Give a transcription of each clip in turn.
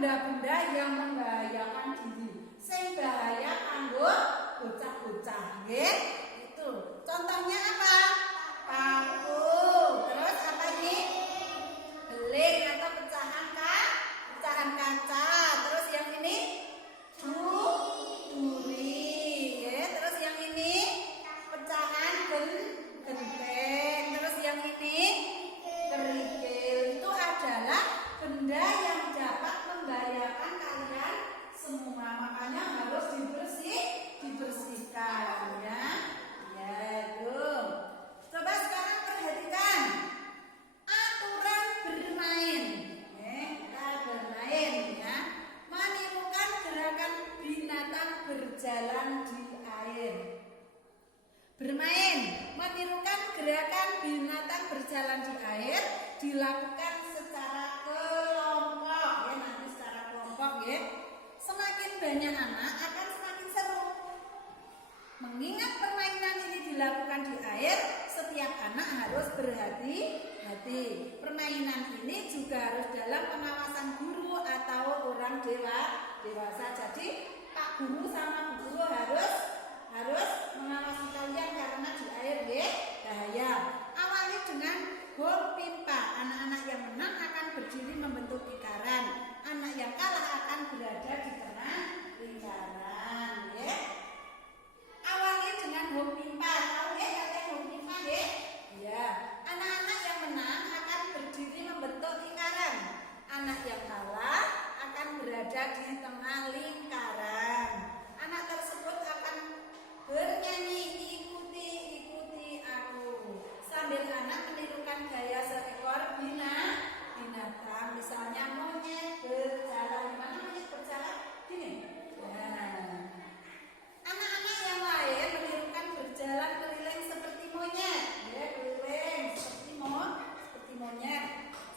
benda-benda yang membahayakan diri. Sing bahaya kanggo bocah-bocah, nggih. Itu. Contohnya apa? Paku. Terus apa ini? Beling atau pecahan kaca. Terus yang ini? Duri. Ya. Terus yang ini? Pecahan genteng. Terus yang ini? Kerikil. Itu adalah benda yang dapat membahayakan kalian semua. Makanya harus dibersihkan ya. Ya, itu. Coba sekarang perhatikan aturan bermain. Kita bermain ya. Menirukan gerakan binatang berjalan di air. Bermain, menirukan gerakan binatang berjalan di air dilakukan secara kelompok ya, nanti secara kelompok ya. Semakin banyak anak akan semakin seru. Mengingat permainan ini dilakukan di air, setiap anak harus berhati-hati. Permainan ini juga harus dalam pengawasan guru atau orang dewasa. Jadi Pak Guru sama Bu Guru harus mengawasi kalian karena di air bahaya. Awali dengan gol pipa. Anak-anak yang menang akan berdiri membentuk lingkaran. Anak yang kalah akan berada di tengah lingkaran. Ya. Awali dengan gol pipa. Tahu ya kalian gol pipa ya? Ya. Anak-anak yang menang akan berdiri membentuk lingkaran. Anak yang kalah akan berada di tengah lingkaran. Anak tersebut akan bernyanyi, ikuti aku. Sambil anak menirukan gaya seekor binatang. Misalnya monyet berjalan. Gimana monyet berjalan? Gini. Nah. Anak-anak yang lain menirukan berjalan keliling seperti monyet. Ya, keliling seperti monyet.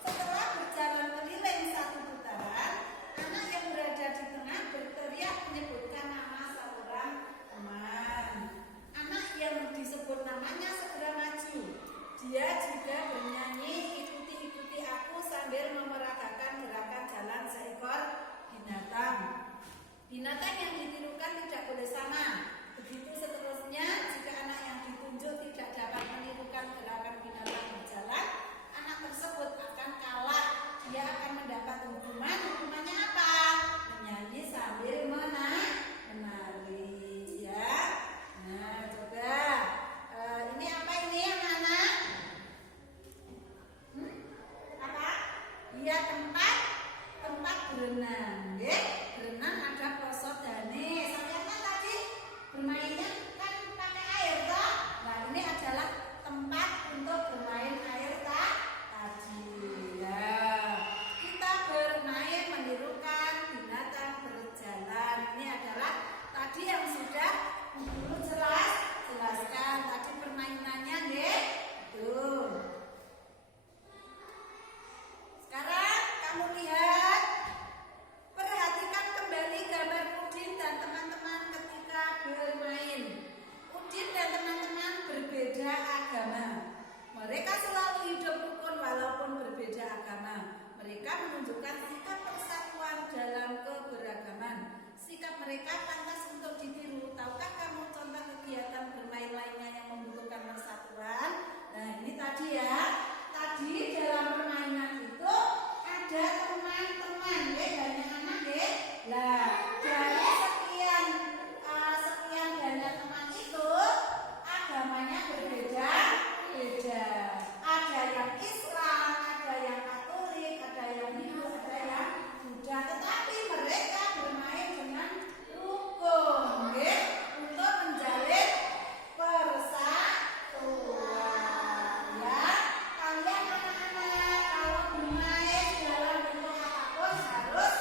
Setelah berjalan keliling satu putaran, anak yang berada di tengah berteriak menyebutkan nama seorang teman. Anak yang disebut namanya segera maju. Dia juga bernyanyi ikuti aku sambil memeragakan gerakan jalan seekor binatang. Binatang yang ditirukan tidak boleh sama. Begitu seterusnya, jika anak yang ditunjuk tidak dapat menirukan gerakan binatang berjalan, anak tersebut akan kalah. Dia akan mendapat hukuman. Hukumannya apa? Menyanyi sambil menari ya. Nah, coba ini apa ini anak-anak? Apa? Iya, tempat berenang. Ya, berenang ada prosodane. Sampai kan tadi bermainnya kan pakai air toh. Nah, ini adalah tempat untuk bermain air tadi. Ya. Kita bermain menirukan binatang berjalan. Ini adalah tadi yang sudah guru jelaskan tadi permainannya deh. Tuh. Sekarang kamu lihat, perhatikan kembali gambar Udin dan teman-teman ketika bermain. Udin dan teman-teman berbeda agama. Mereka selalu hidup rukun walaupun berbeda agama. Mereka menunjukkan sikap persatuan dalam keberagaman. Sikap mereka pantas untuk ditiru. Tahukah kamu contoh kegiatan bermain lainnya yang membutuhkan persatuan? Nah, ini tadi ya. Tadi dalam permainan itu ada teman-teman, ya, banyak anak, ya. Lah, dari sekian banyak teman itu agamanya berbeda. Ada yang Islam, ada yang Katolik, ada yang Hindu, ada yang Buddha. Tetapi mereka bermain dengan rukun, ya, untuk menjalin persatuan. Ya, kalian anak-anak kalau bermain dalam bentuk apapun harus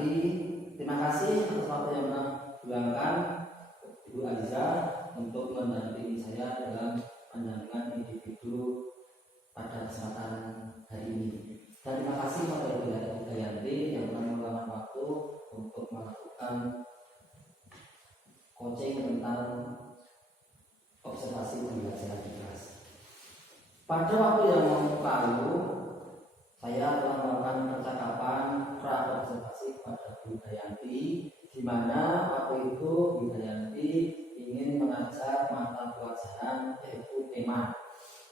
Widianti. Terima kasih atas waktu yang pernah diluangkan Ibu Aliza untuk mendampingi saya dalam pendampingan individu pada kesempatan hari ini. Dan terima kasih kepada Ibu Widianti yang telah meluangkan waktu untuk melakukan coaching tentang observasi pembelajaran di kelas. Pada waktu yang lalu, saya telah melakukan percakapan pra-observasi kepada Bu Widianti, di mana waktu itu Bu Widianti ingin mengajar mata pelajaran yaitu tema.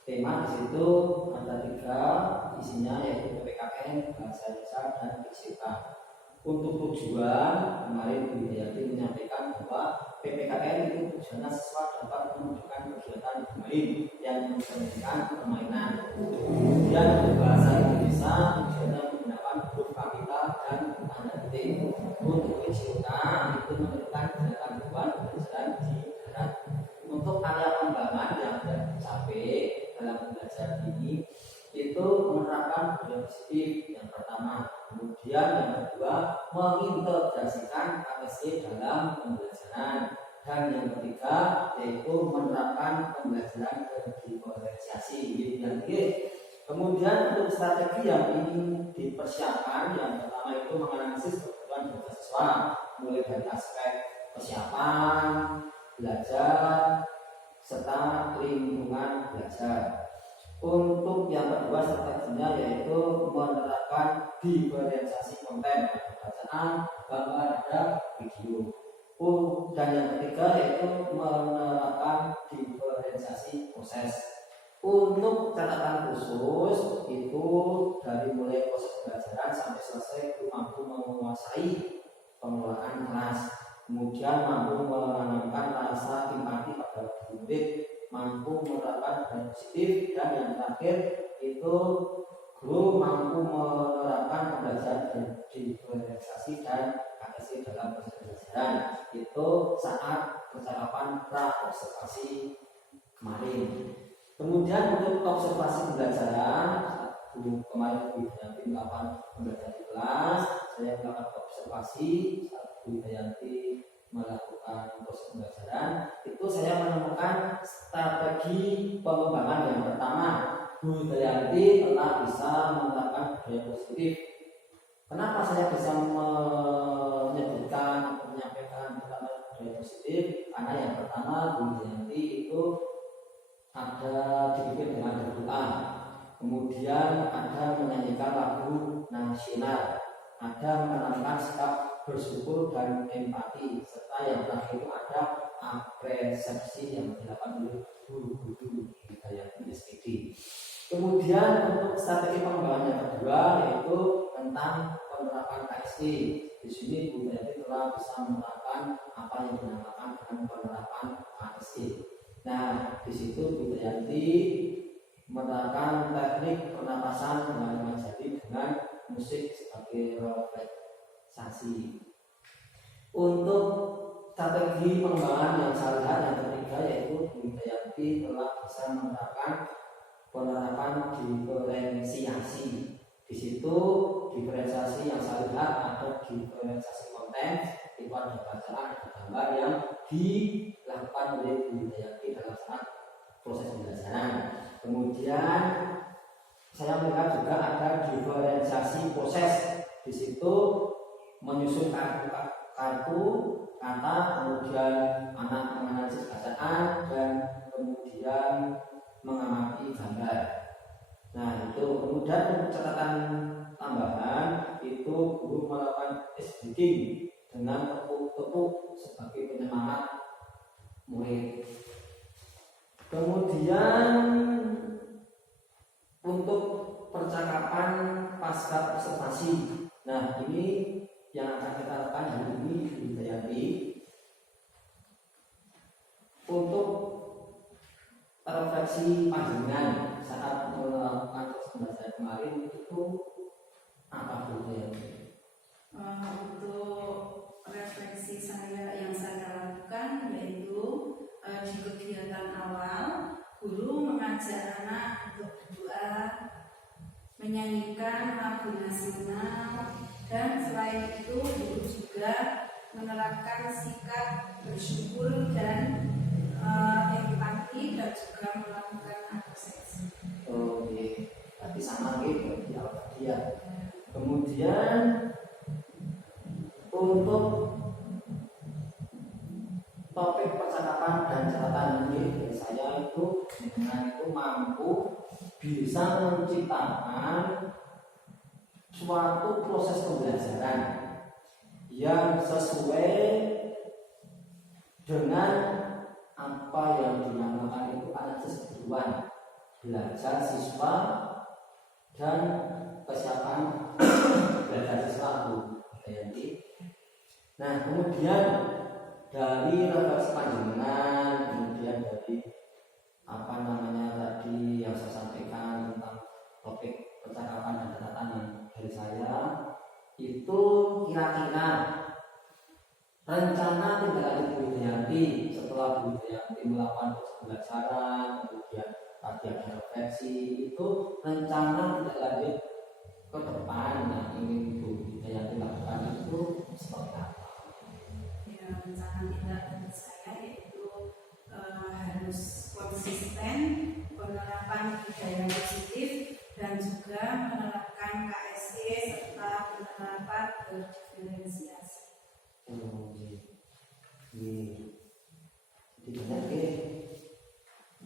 Tema di situ ada 3 isinya, yaitu PPKN, Bahasa Indonesia, dan Fisika. Untuk tujuan, kemarin Bu Widianti menyampaikan bahwa PPKN itu tujuannya siswa dapat menunjukkan kegiatan bermain yang menjadikan permainan. Kemudian untuk bahasa Indonesia tujuannya menggunakan huruf kapital dan tanda petik. Untuk fisika itu menentukan kegiatan beban pembelajaran di darat. Untuk area pengembangan yang sudah dicapai dalam belajar ini itu menerapkan budaya positif yang pertama. Kemudian yang kedua, mengintegrasikan KSE dalam pembelajaran. Dan yang ketiga, yaitu menerapkan pembelajaran diferensiasi. Kemudian untuk strategi yang ingin dipersiapkan, yang pertama itu menganalisis kebutuhan siswa, mulai dari aspek persiapan, belajar, serta lingkungan belajar. Untuk yang kedua strateginya yaitu menerapkan diferensiasi konten pada bacaan, gambar, dan video. Dan yang ketiga yaitu menerapkan diferensiasi proses. Untuk catatan khusus itu dari mulai proses pembelajaran sampai selesai itu mampu menguasai pengelolaan kelas, kemudian mampu menanamkan rasa empati pada murid, mampu menerapkan budaya positif, dan yang terakhir itu guru mampu menerapkan pembelajaran diferensiasi dan KSE dalam proses pembelajaran. Itu saat percakapan pra-observasi kemarin. Kemudian untuk observasi pembelajaran, kemarin Bu Widianti melakukan pembelajaran di kelas, saya melakukan observasi saat Bu Widianti melakukan proses pembelajaran. Itu saya menemukan strategi pengembangan yang pertama. Bu Widianti telah bisa menerapkan budaya positif. Kenapa saya bisa menyebutkan atau menyampaikan tentang budaya positif? Karena yang pertama, Bu Widianti itu ada dipimpin dengan berdoa, kemudian ada menyanyikan lagu nasional, ada menanamkan sikap bersyukur dan empati, serta yang terakhir itu ada apresiasi yang dilakukan oleh guru-guru Widianti SPD. Kemudian untuk strategi pengembangan yang kedua yaitu tentang penerapan KSE. Di sini Bu Widianti telah bisa menerapkan apa yang dinamakan dengan penerapan KSE. Nah, di situ Bu Widianti menerapkan teknik pernapasan dengan jari dengan musik sebagai relaksasi. Untuk strategi pengembangan yang saya lihat yang ketiga yaitu Bu Widianti telah bisa menerapkan penerapan diferensiasi. Di situ diferensiasi yang saya lihat ada diferensiasi konten, itu ada bacaan, ada gambar yang dilakukan oleh Bu Widianti dalam saat proses pembelajaran. Kemudian saya melihat juga ada diferensiasi proses. Di situ menyusun kartu kata, kemudian anak menganalisis bacaan, dan kemudian mengamati gambar. Nah itu kemudian catatan tambahan itu guru melakukan speaking dengan tepuk-tepuk sebagai penyemangat murid. Kemudian untuk percakapan pasca observasi. Nah ini yang akan kita lakukan hari ini Bu Widianti untuk refleksi panjenengan saat melakukan proses pembelajaran kemarin itu apa Bu Widianti? Untuk refleksi yang saya lakukan yaitu di kegiatan awal guru mengajak anak untuk berdoa, menyanyikan lagu nasional, Dan selain itu guru juga menerapkan sikap bersyukur dan empati dan juga melakukan apresiasi. Oh iya, tapi sama gitu di awal dia. Kemudian untuk topik percakapan dan catatan ini dari saya itu dengan itu mampu bisa menciptakan suatu proses pembelajaran yang sesuai dengan apa yang dinamakan itu analisis kebutuhan belajar siswa dan kesiapan belajar siswa Bu Yanti. Nah, kemudian dari refleksi panjenengan, kemudian dari apa namanya tadi yang saya sampaikan tentang topik percakapan dan catatan yang dari saya itu kira-kira rencana tindak lanjut Bu Yanti setelah Bu Yanti melakukan pembelajaran, kemudian tadi ada refleksi, itu rencana tindak lanjut ke depan yang ingin Bu Yanti lakukan itu seperti apa? Ya, rencana tindak lanjut saya yaitu harus konsisten penerapan budaya positif dan juga menerapkan KSE serta penerapan berdiferensiasi. Jadi banyak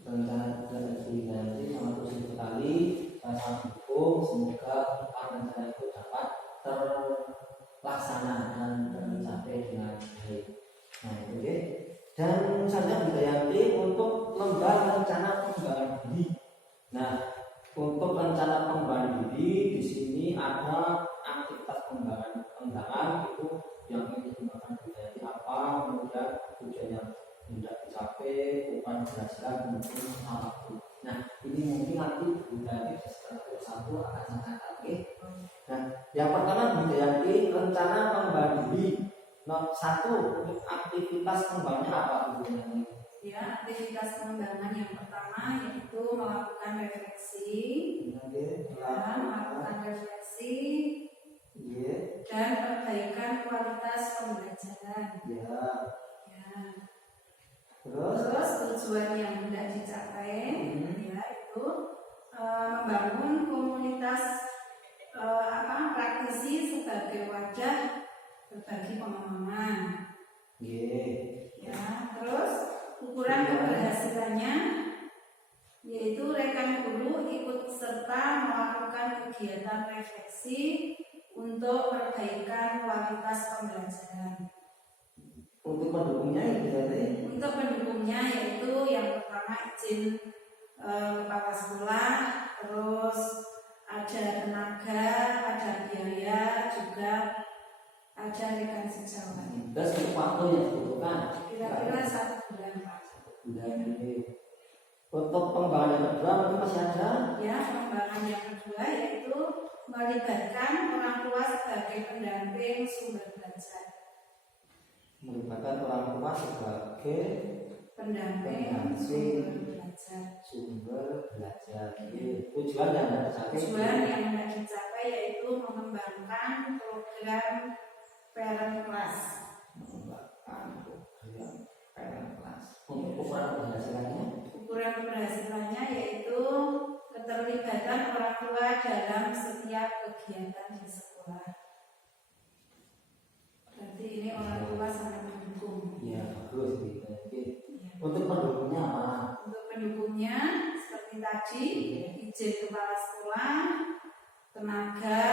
rencana dari nanti sangat positif sekali. Saya sangat mendukung, semoga rencana itu dapat terlaksana dan tercapai dengan baik. Nah itu ya. Dan saya Widayanti untuk lembar rencana pengembangan diri. Nah untuk rencana pengembangan diri di sini ada aktivitas pengembangan itu yang ingin dikembangkan Widayanti apa, kemudian tujuan yang hendak dicapai, bukan keberhasilan mungkin satu. Nah ini mungkin nanti Widayanti setelah satu akan saya catat. Nah yang pertama Widayanti rencana pengembangan diri. Nah, satu untuk aktivitas pengembangannya apa Bu? Ya, aktivitas pengembangan yang pertama yaitu melakukan refleksi, melakukan refleksi, dan perbaikan kualitas pembelajaran. Terus tujuan yang hendak dicapai yaitu membangun komunitas praktisi sebagai wadah berbagi pengalaman. Ya, terus ukuran keberhasilannya yaitu rekan guru ikut serta melakukan kegiatan refleksi untuk perbaikan kualitas pembelajaran. Untuk pendukungnya Untuk pendukungnya yaitu yang pertama izin kepala sekolah, terus ada tenaga, ada biaya, juga ada rekan sejawat. Dan untuk waktu yang dibutuhkan Kira-kira 1 bulan Pak. Untuk pengembangan yang kedua mungkin masih ada. Ya, pengembangan yang kedua yaitu melibatkan orang tua sebagai pendamping sumber belajar. Melibatkan orang tua sebagai pendamping sumber belajar. Tujuan yang hendak dicapai yaitu mengembangkan program parent class. Untuk ukuran keberhasilannya yaitu keterlibatan orang tua dalam setiap kegiatan di sekolah. Berarti ini orang tua sangat mendukung. Ya, bagus. Untuk pendukungnya apa? Untuk pendukungnya seperti tadi izin kepala sekolah, tenaga,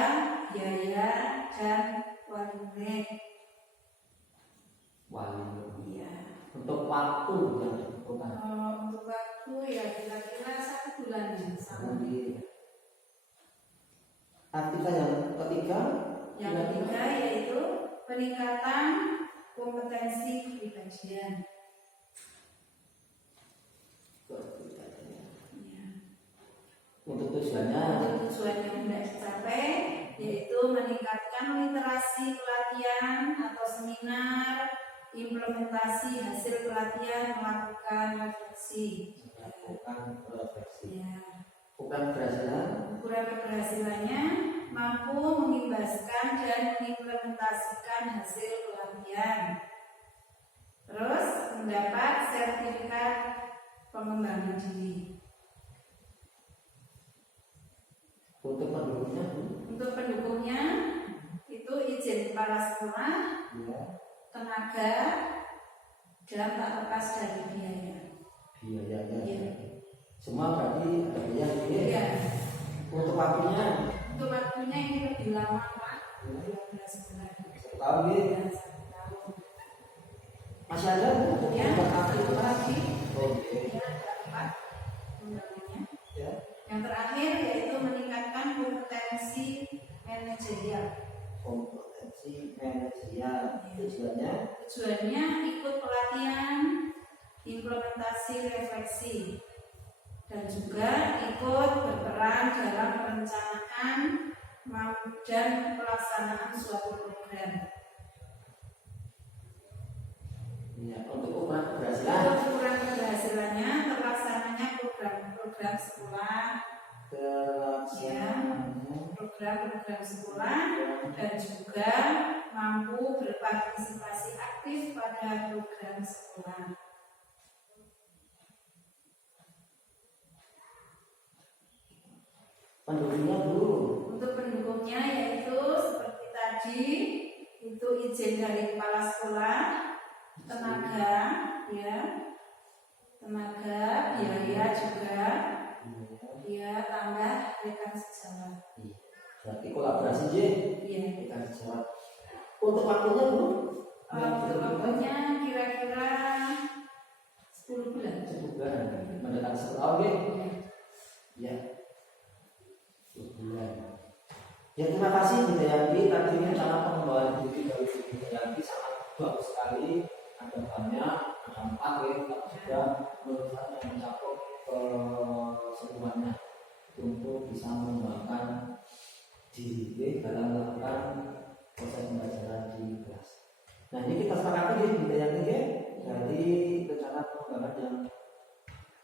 biaya, dan wali murid. Ya. Untuk waktu yang dibutuhkan. Untuk waktu ya kira-kira 1 bulan Aktivitas yang ketiga? Yang ketiga yaitu peningkatan kompetensi kepribadian. Untuk tujuannya? Untuk tujuan yang hendak dicapai yaitu meningkatkan literasi pelatihan atau seminar, implementasi hasil pelatihan, melakukan refleksi. Ukuran keberhasilan? Ukuran keberhasilannya mampu mengimbaskan dan mengimplementasikan hasil pelatihan. Terus mendapat sertifikat pengembangan diri. Untuk penduduknya, Untuk pendukungnya itu izin kepala sekolah, ya, tenaga, dan tak lepas dari biaya. biayanya. Iya. Semua berarti ada biaya. Iya. Untuk waktunya, Untuk waktunya ini lebih lama Pak, 12 bulan. setahun ya. Ya, 1 tahun. Masih ada untuk Ya, satu lagi. Oke. Ya, ada 4 undangannya. Ya. Yang terakhir yaitu meningkatkan kompetensi manajerial. Kompetensi manajerial. Tujuannya Tujuannya ikut pelatihan, implementasi refleksi, dan juga ikut berperan dalam perencanaan dan pelaksanaan suatu program. ya, untuk ukuran keberhasilan Untuk ukuran keberhasilannya terlaksananya program-program sekolah, program-program sekolah, dan juga mampu berpartisipasi aktif pada program sekolah. penduduknya dulu. Untuk pendukungnya yaitu seperti tadi, itu izin dari kepala sekolah, tenaga, ya, tenaga, biaya juga, ya, tambah rekan sejawat. Berarti kolaborasi J. Iya. Kita jawab. Untuk waktunya bu? Untuk waktunya kira-kira 10 bulan. 10 bulan. Mendekati 1 tahun ya. Iya. Ya. 10 bulan. Ya terima kasih Bu Dayanti. Tadinya cara pengembangan diri dari Bu Dayanti sangat bagus sekali. Ada banyak, ada 4 ya. Tapi sudah menurut saya mencakup semuanya untuk bisa mengembangkan diri dalam melakukan proses pembelajaran di kelas. Nah ini kita sepakati ya Bu Dayanti ya. Dari rencana pengembangan yang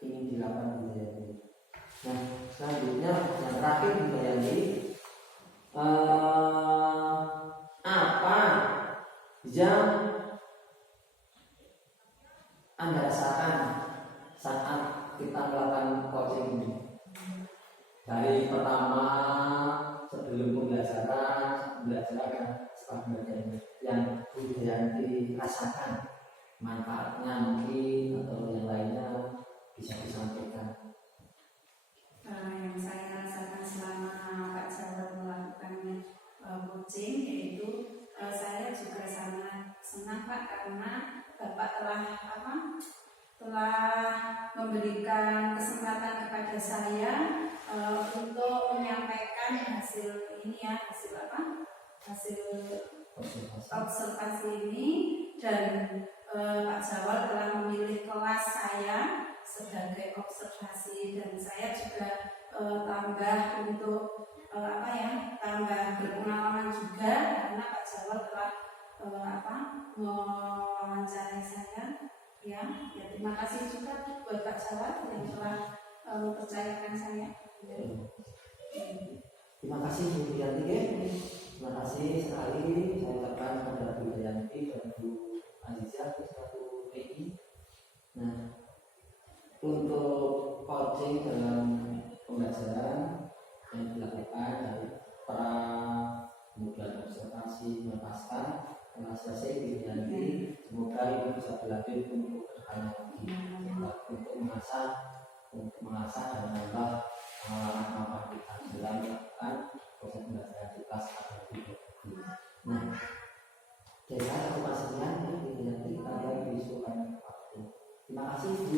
ingin dilakukan Bu Dayanti. Nah selanjutnya yang terakhir Bu Dayanti, apa yang Anda rasakan saat kita melakukan coaching ini? Dari pertama sebelum pembelajaran dan sebagainya yang Bu Dayanti rasakan, manfaatnya mungkin atau yang lainnya bisa disampaikan. Yang saya rasakan selama Pak Jawab melakukan coaching yaitu saya juga sangat senang Pak karena Bapak telah memberikan kesempatan kepada saya untuk menyampaikan hasil ini ya, hasil observasi ini, dan Pak Jawal telah memilih kelas saya sebagai observasi, dan saya juga tambah untuk tambah berpengalaman juga karena Pak Jawal telah mewawancarai saya ya. Terima kasih juga buat Pak Jawal yang telah mempercayakan saya. Terima kasih Bu Dayanti. Terima kasih sekali saya ucapkan kepada Bu Dayanti dan Bu Azizah selaku PI. Nah, untuk coaching dalam pembelajaran yang dilakukan dari para kemudian observasi menepaskan telah selesai Bu Dayanti. Semoga ini bisa berlanjut untuk kedepannya lagi, untuk mengasah dan menambah pengalaman kita dalam melakukan proses pembelajaran di kelas atau di kelas. Nah, jadi satu pastinya Bu Dayanti kalian disukai waktu. Terima kasih Bu